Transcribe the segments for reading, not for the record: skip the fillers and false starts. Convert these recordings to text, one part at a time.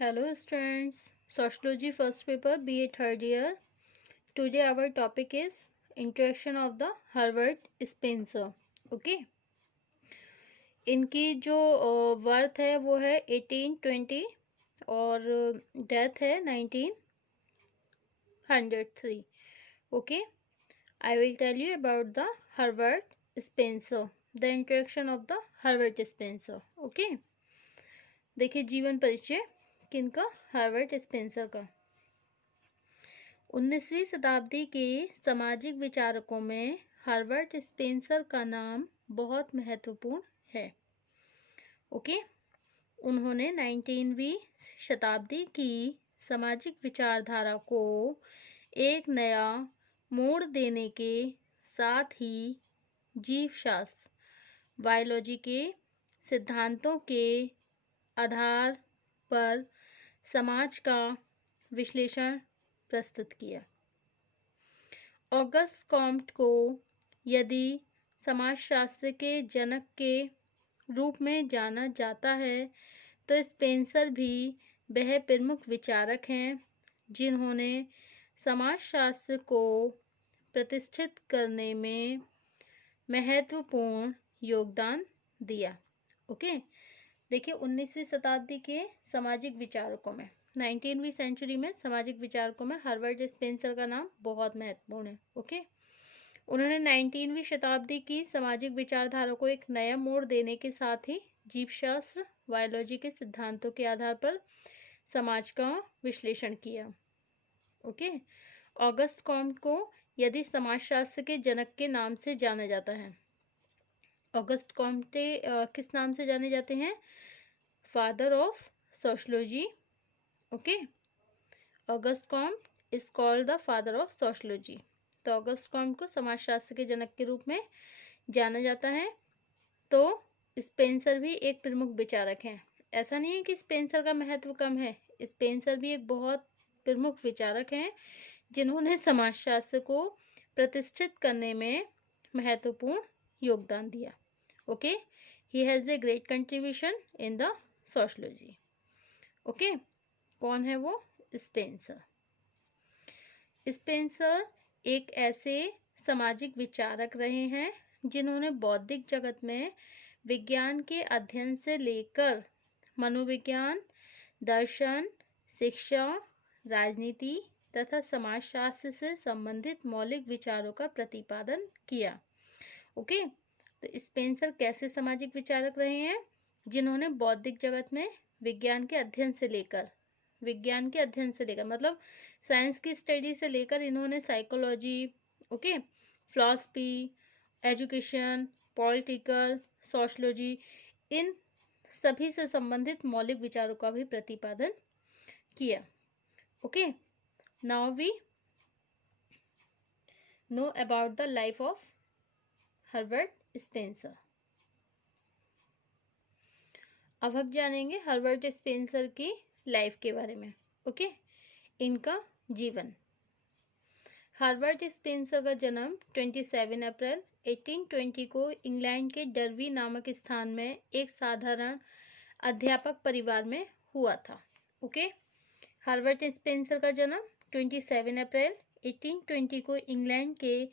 Hello students, Sociology first paper BA third year. Today our topic is introduction of the Herbert Spencer. Okay. इनकी जो worth है वो है 1820 और death है 1903. Okay. I will tell you about the Herbert Spencer. The introduction of the Herbert Spencer. Okay. देखिए जीवन परिचय किनका, हर्बर्ट स्पेंसर का। 19वीं शताब्दी के सामाजिक विचारकों में हर्बर्ट स्पेंसर का नाम बहुत महत्वपूर्ण है। ओके, उन्होंने 19वीं शताब्दी की सामाजिक विचारधारा को एक नया मोड़ देने के साथ ही जीवशास्त्र, बायोलॉजी के सिद्धांतों के आधार पर समाज का विश्लेषण प्रस्तुत किया। ऑगस्ट कॉम्ट को यदि समाजशास्त्र के जनक के रूप में जाना जाता है तो स्पेंसर भी वह प्रमुख विचारक हैं जिन्होंने समाजशास्त्र को प्रतिष्ठित करने में महत्वपूर्ण योगदान दिया। ओके, देखिए 19वीं शताब्दी के सामाजिक विचारकों में, 19वीं सेंचुरी में सामाजिक विचारकों में हर्बर्ट स्पेंसर का नाम बहुत महत्वपूर्ण है। ओके, उन्होंने 19वीं शताब्दी की सामाजिक विचारधारा को एक नया मोड़ देने के साथ ही जीवशास्त्र, बायोलॉजी के सिद्धांतों के आधार पर समाज का विश्लेषण किया। ओके, ऑगस्ट कॉम्ट को यदि समाजशास्त्र के जनक के नाम से जाना जाता है। ऑगस्ट कॉम्टे किस नाम से जाने जाते हैं? Father of sociology. Okay, August Comte is called the father of sociology. तो ऑगस्ट कॉम्ट को समाजशास्त्र के जनक के रूप में जाना जाता है। तो स्पेंसर भी एक प्रमुख विचारक हैं। ऐसा नहीं है कि स्पेंसर का महत्व कम है, स्पेंसर भी एक बहुत प्रमुख विचारक हैं जिन्होंने समाजशास्त्र को प्रतिष्ठित करने में महत्वपूर्ण योगदान दिया। Okay, he has a great contribution in the sociology. Okay, कौन है वो? स्पेंसर। स्पेंसर एक ऐसे सामाजिक विचारक रहे हैं जिन्होंने बौद्धिक जगत में विज्ञान के अध्ययन से लेकर मनोविज्ञान, दर्शन, शिक्षा, राजनीति तथा समाजशास्त्र से संबंधित मौलिक विचारों का प्रतिपादन किया। ओके, तो स्पेंसर कैसे सामाजिक विचारक रहे हैं? जिन्होंने बौद्धिक जगत में विज्ञान के अध्ययन से लेकर मतलब साइंस की स्टडी से लेकर इन्होंने psychology, okay, philosophy, education, political, sociology, इन सभी से संबंधित मौलिक विचारों का भी प्रतिपादन किया। Okay, now we know about the life of Herbert Spencer. अब हम जानेंगे हर्बर्ट स्पेंसर की लाइफ के बारे में। ओके, इनका जीवन। हर्बर्ट स्पेंसर का जन्म 27 अप्रैल 1820 को इंग्लैंड के डरबी नामक स्थान में एक साधारण अध्यापक परिवार में हुआ था। ओके, हर्बर्ट स्पेंसर का जन्म 27 अप्रैल 1820 को इंग्लैंड के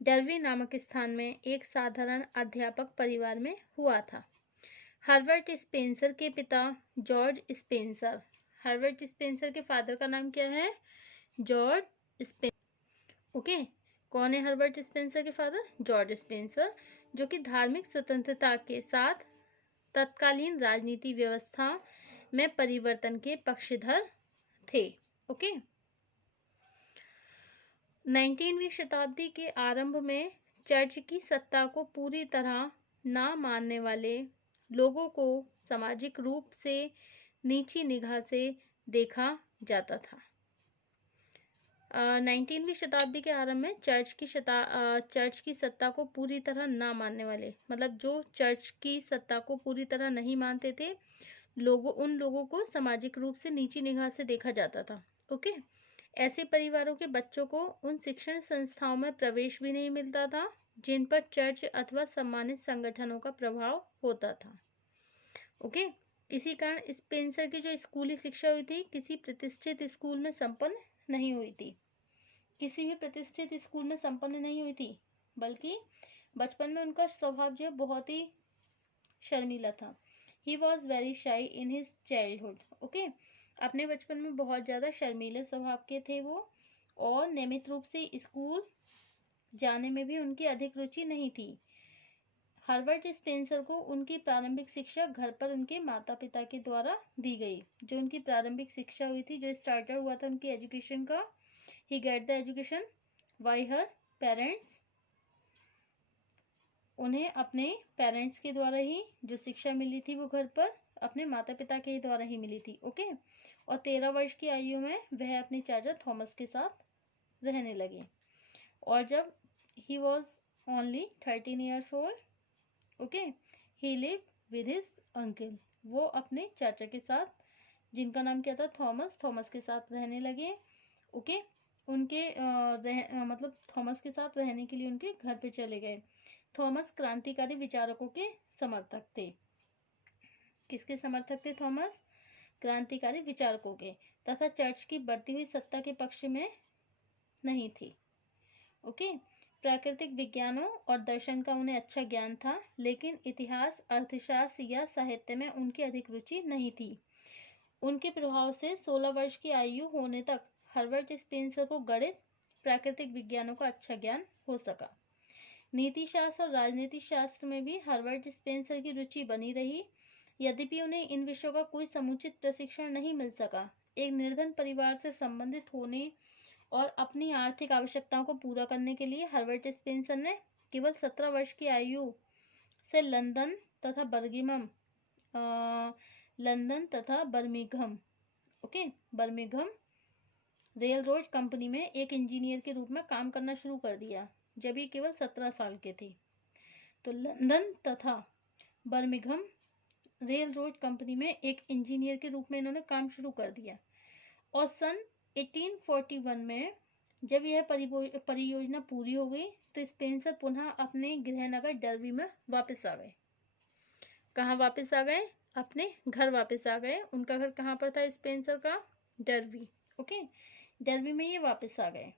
डरबी नामक स्थान में एक साधारण अध्यापक परिवार में हुआ था। हर्बर्ट स्पेंसर के पिता जॉर्ज स्पेंसर, हर्बर्ट स्पेंसर के फादर का नाम क्या है? George Spencer. ओके, कौन है हर्बर्ट स्पेंसर के फादर? जॉर्ज स्पेंसर, जो कि धार्मिक स्वतंत्रता के साथ तत्कालीन राजनीति व्यवस्था में परिवर्तन के पक्षधर थे। ओके, 19वीं शताब्दी के आरंभ में चर्च की सत्ता को पूरी तरह ना मानने वाले लोगों को सामाजिक रूप से नीची निगाह से देखा जाता था। 19वीं शताब्दी के आरंभ में चर्च की सत्ता को पूरी तरह ना मानने वाले, मतलब जो चर्च की सत्ता को पूरी तरह नहीं मानते थे उन लोगों को सामाजिक रूप से नीची निगाह से देखा जाता था। ओके, ऐसे परिवारों के बच्चों को उन शिक्षण संस्थाओं में प्रवेश भी नहीं मिलता था जिन पर चर्च अथवा सम्मानित संगठनों का प्रभाव होता था। ओके, इसी कारण स्पेंसर की जो स्कूली शिक्षा हुई थी किसी प्रतिष्ठित स्कूल में संपन्न नहीं हुई थी, किसी भी प्रतिष्ठित स्कूल में संपन्न नहीं हुई थी, बल्कि बचपन में उनका स्वभाव जो है बहुत ही शर्मीला था। He was very shy in his childhood. Okay, अपने बचपन में बहुत ज़्यादा शर्मीले स्वभाव के थे वो, और नियमित रूप से स्कूल जाने में भी उनकी अधिक रुचि नहीं थी। हर्बर्ट स्पेंसर को उनकी प्रारंभिक शिक्षा घर पर उनके माता पिता के द्वारा दी गई। जो उनकी प्रारंभिक शिक्षा हुई थी, जो स्टार्टर हुआ था उनकी एजुकेशन का, he get the education by her parents, उन्हें अपने पेरेंट्स के द्वारा ही जो शिक्षा मिली थी वो घर पर अपने माता पिता के द्वारा ही मिली थी। ओके, और 13 वर्ष की आयु में वह अपने चाचा थॉमस के साथ रहने लगे, और जब he was only 13 years old, okay, he live with his uncle, वो अपने चाचा के साथ, जिनका नाम क्या था, थॉमस, थॉमस के साथ रहने लगे। ओके, उनके मतलब थॉमस के साथ रहने के लिए उनके घर पे चले गए। थॉमस क्रांतिकारी विचारकों के समर्थक थे। किसके समर्थक थे थॉमस? क्रांतिकारी विचारकों के, तथा चर्च की बढ़ती हुई सत्ता के पक्ष में नहीं थी। ओके, प्राकृतिक विज्ञानों और दर्शन का उन्हें अच्छा ज्ञान था, लेकिन इतिहास, अर्थशास्त्र या साहित्य में उनकी अधिक रुचि नहीं थी। उनके प्रभाव से 16 वर्ष की आयु होने तक हर्बर्ट स्पेंसर को गणित, प्राकृतिक विज्ञानों का अच्छा ज्ञान हो सका। नीति शास्त्र और राजनीति शास्त्र में भी हर्बर्ट स्पेंसर की रुचि बनी रही, यद्यपि उन्हें इन विषयों का कोई समुचित प्रशिक्षण नहीं मिल सका। एक निर्धन परिवार से संबंधित होने और अपनी आर्थिक आवश्यकताओं को पूरा करने के लिए हर्बर्ट स्पेंसर ने केवल 17 वर्ष की आयु से लंदन तथा Birmingham, okay, Birmingham rail road company में एक इंजीनियर के रूप में काम करना शुरू कर दिया, जब ये केवल 17 साल के थे। तो लंदन तथा बर्मिंघम रेल रोड कंपनी में एक इंजीनियर के रूप में इन्होंने काम शुरू कर दिया, और सन 1841 में जब यह परियोजना पूरी हो गई तो स्पेंसर पुनः अपने गृहनगर डर्बी में वापस आ गए। कहाँ वापस आ गए? अपने घर वापस आ गए। उनका घर कहाँ पर था स्पेंसर का? डर्बी। ओके, डर्बी में ये वापस आ गए।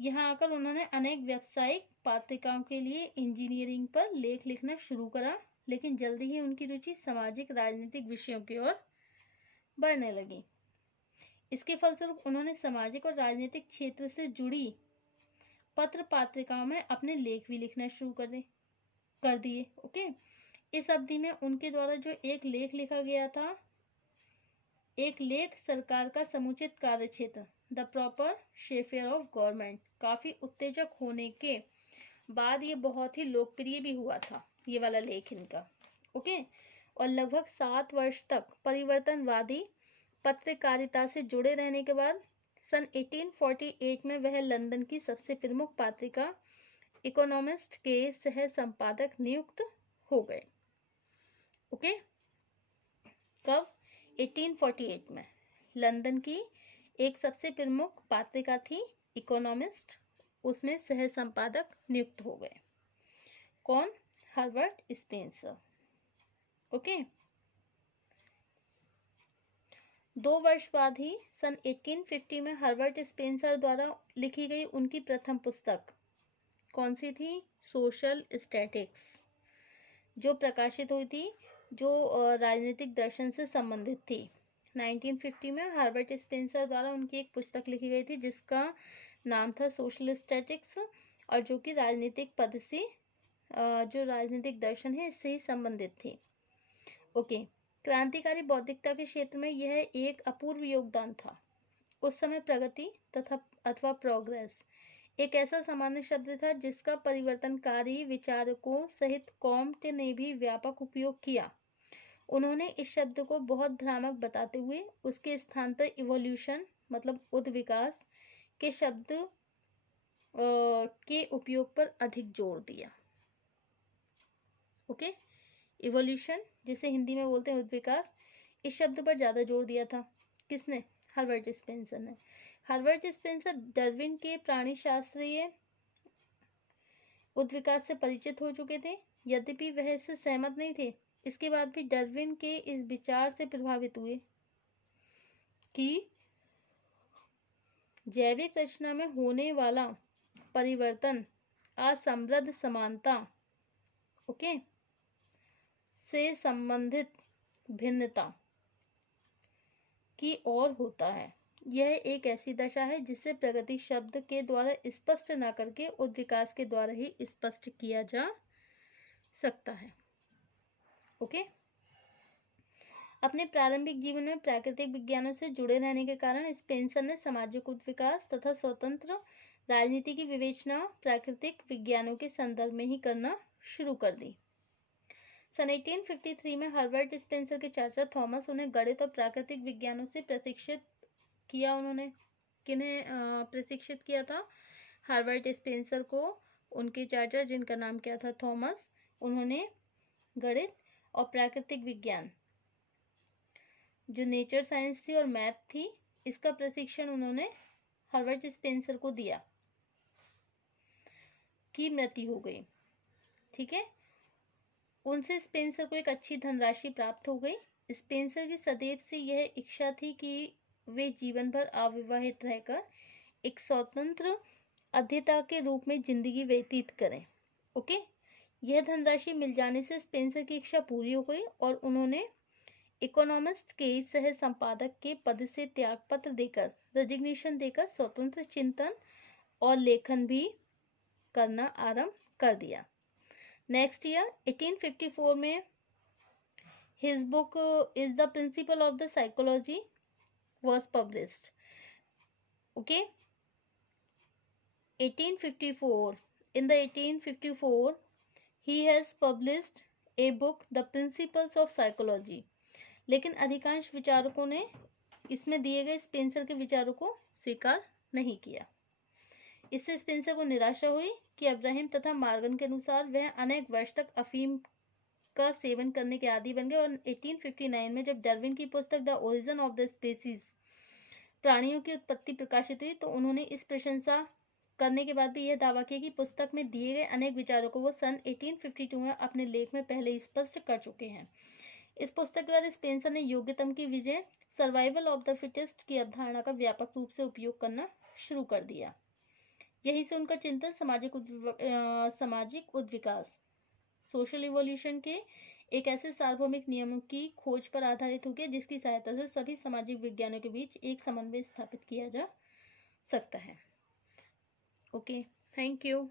यहाँ आकर उन्होंने अनेक व्यावसायिक पत्रिकाओं के लिए इंजीनियरिंग पर लेख लिखना शुरू करा, लेकिन जल्दी ही उनकी रुचि सामाजिक राजनीतिक विषयों की ओर बढ़ने लगी। इसके फलस्वरूप उन्होंने सामाजिक और राजनीतिक क्षेत्र से जुड़ी पत्र पत्रिकाओं में अपने लेख भी लिखना शुरू कर दिए। ओके, इस अवधि में उनके द्वारा जो एक लेख लिखा गया था, एक लेख सरकार का समुचित कार्यक्षेत्र, द प्रॉपर शेफेयर ऑफ गवर्नमेंट, काफी उत्तेजक होने के बाद ये बहुत ही लोकप्रिय भी हुआ था, ये वाला लेख इनका। ओके, और लगभग 7 वर्ष तक परिवर्तनवादी पत्रकारिता से जुड़े रहने के बाद सन 1848 में वह लंदन की सबसे प्रमुख पत्रिका इकोनॉमिस्ट के सह संपादक नियुक्त हो गए। ओके, कब? 1848 में लंदन की एक सबसे प्रमुख पत्रिका थी इकोनॉमिस्ट, उसमें सह संपादक नियुक्त हो गए। कौन? Herbert Spencer. ओके, 2 वर्ष बाद ही सन 1850 में हर्बर्ट स्पेंसर द्वारा लिखी गई उनकी प्रथम पुस्तक कौन सी थी? सोशल स्टैटिक्स, जो प्रकाशित हुई थी, जो राजनीतिक दर्शन से संबंधित थी। 1950 में हर्बर्ट स्पेंसर द्वारा उनकी एक पुस्तक लिखी गई थी जिसका नाम था सोशल स्टैटिक्स, और जो कि राजनीतिक पद से जो राजनीतिक दर्शन है इससे ही संबंधित थी। ओके, क्रांतिकारी बौद्धिकता के क्षेत्र में यह एक अपूर्व योगदान था। उस समय प्रगति तथा अथवा प्रोग्रेस एक ऐसा सामान्य शब्द था जिसका परिवर्तनकारी विचारकों सहित कॉम्ट ने भी व्यापक उपयोग किया। उन्होंने इस शब्द को बहुत भ्रामक बताते हुए उसके स्थान पर इवोल्यूशन मतलब उद्विकास के शब्द के उपयोग पर अधिक जोर दिया। ओके, इवोल्यूशन जिसे हिंदी में बोलते हैं उद्विकास, इस शब्द पर ज़्यादा जोर दिया था। किसने? हर्बर्ट स्पेंसर ने। हर्बर्ट स्पेंसर डार्विन के प्राणी शास्त्रीय उद्विकास से परिचित हो चुके थे, यद्यपि वह इससे सहमत नहीं थे, इसके बाद भी डार्विन के इस विचार से प्रभावित हुए कि जैविक रचना में होने वाला परिवर्तन असमृद्ध समानता ओके से संबंधित भिन्नता की ओर होता है। यह एक ऐसी दशा है जिसे प्रगति शब्द के द्वारा स्पष्ट न करके उद्विकास के द्वारा ही स्पष्ट किया जा सकता है। ओके अपने प्रारंभिक जीवन में प्राकृतिक विज्ञानों से जुड़े रहने के कारण स्पेंसर ने सामाजिक उद्विकास तथा स्वतंत्र राजनीति की विवेचना प्राकृतिक विज्ञानों के संदर्भ में ही करना शुरू कर दी। सन 1853 में हर्बर्ट स्पेंसर के चाचा थॉमस उन्हें गणित और प्राकृतिक विज्ञानों से प्रशिक्षित किया। उन्होंने किन्हें प्रशिक्षित किया था? हर्बर्ट स्पेंसर को उनके चाचा, जिनका नाम क्या था, थॉमस, उन्होंने गणित और प्राकृतिक विज्ञान जो नेचर साइंस थी और मैथ थी, इसका प्रशिक्षण उन्होंने हर्बर्ट स्पेंसर को दिया। की मृत्यु हो गई। ठीक है, उनसे स्पेंसर को एक अच्छी धनराशि प्राप्त हो गई। स्पेंसर की सदैव से यह इच्छा थी कि वे जीवन भर अविवाहित रहकर एक स्वतंत्र अध्येता के रूप में जिंदगी व्यतीत करें। ओके, यह धनराशि मिल जाने से स्पेंसर की इच्छा पूरी हो गई और उन्होंने इकोनॉमिस्ट के सह संपादक के पद से त्यागपत्र देकर, रेजिग्नेशन देकर स्वतंत्र चिंतन और लेखन भी करना आरंभ कर दिया। नेक्स्ट ईयर 1854 में his book is the principle of the psychology was published. Okay, 1854 in the 1854 he has published a book the principles of psychology. लेकिन अधिकांश विचारकों ने इसमें दिए गए स्पेंसर के विचारों को स्वीकार नहीं किया। इससे स्पेंसर को निराशा हुई कि अब्राहम तथा मार्गन के अनुसार वह अनेक वर्ष तक अफीम का सेवन करने के आदी बन गए और 1859 में जब डार्विन की पुस्तक the origin of the species प्राणियों की उत्पत्ति प्रकाशित हुई तो उन्होंने इस प्रशंसा करने के बाद भी यह दावा किया कि पुस्तक में दिए गए अनेक विचारों को वो सन 1852 में अपने लेख में पहले ही स्पष्ट कर चुके हैं। इस पुस्तक के बाद स्पेंसर ने योग्यतम की विजय, सर्वाइवल ऑफ द फिटेस्ट की अवधारणा का व्यापक रूप से उपयोग करना शुरू कर दिया। यहीं से उनका चिंतन सामाजिक उद्विकास, सोशल इवोल्यूशन के एक ऐसे सार्वभौमिक नियमों की खोज पर आधारित हो गया जिसकी सहायता से सभी सामाजिक विज्ञानों के बीच एक समन्वय स्थापित किया जा सकता है। Okay, thank you.